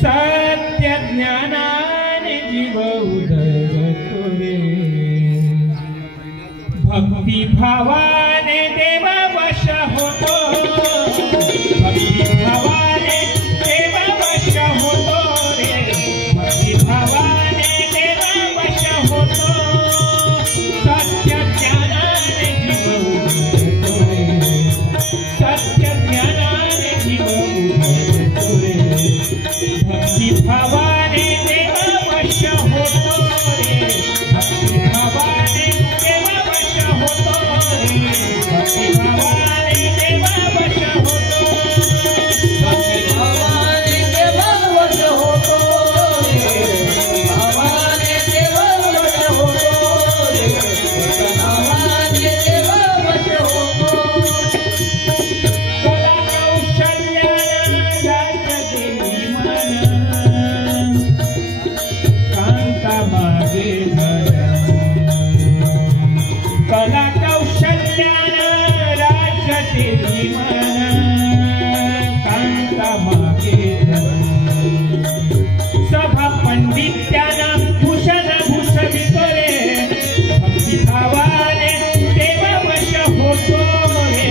सत्य ज्ञानाने जीव उधळतो रे, भक्ती भावाने देवा वश होतो, भक्ती भावाने देवा वश होतो रे, भक्ती भावाने देवा वश होतो, सत्य ज्ञानाने जीव उधळतो रे, सत्य ज्ञानाने जीव उधळतो रे, भक्ती भावाने देवा वश होतो रे, भक्ती भावाने देवा वश होतो रे, भक्ती भावाने देवा वश होतो, भक्ती भावाने देवा वश होतो रे, भावाने देवा वश होतो रे, भावाने देवा वश होतो, कला कौशल्यानं जागते मन, कांता मागे कला कौशल्यानं राजते मन, कांता मागे सभा पंडित्यानं भूषण भूषवितो रे, भक्ती भावाने देवा वश होतो रे,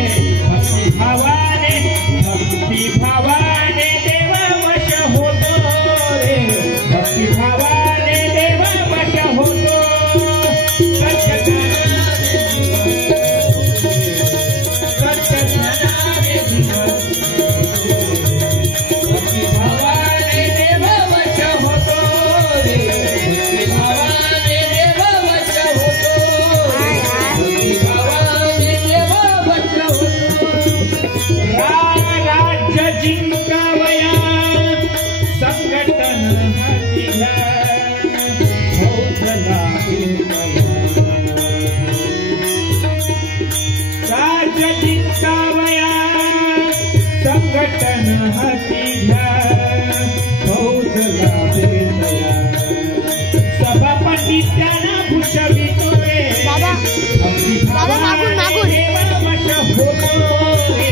भक्ती भावाने देवा वश होतो रे, भक्ती भावाने देवा वश होतो, सत्य ज्ञानाने जीव, भक्ती भावाने देवा वश होतो रे, भक्ती भावाने देवा वश होतो रे, भक्ती भावाने देवा वश होतो, राज्य जिंकावया संघटन हातीला, भोजला राज्य जिंकावया संघटन हातीला, भोजला सभा पंडित्यानं भूषवितो रे, भक्ती भावाने देवा वश होतो रे,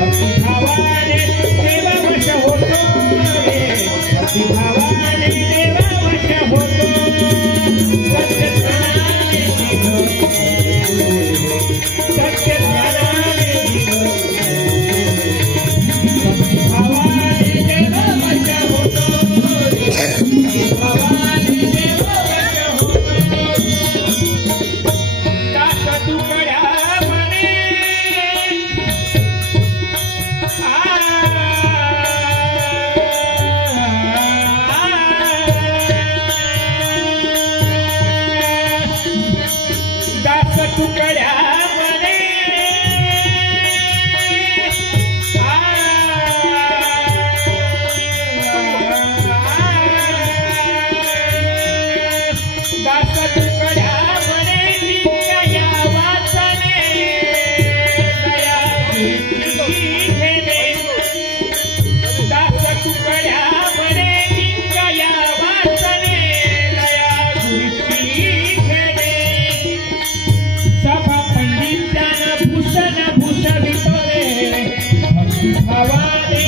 भक्ती भावाने देवा वश होतो रे, भक्ती भावाने देवा वश होतो, सत्य ज्ञानाने जीव, सत्य ज्ञानाने जीव, भक्ती भावाने देवा वश होतो रे, भक्ती भावाने देवा वश होतो, दास तुकड्या म्हणे दास तुकड्या म्हणे दास तुकड्या म्हणे जिंकया वाचने, दया भूती घेणे, दास तुकड्या म्हणे जिंकया वाचने, दया भूती घेणे, सभा पंडित्यानं भूषण भूषवितो रे, भक्ती भावाने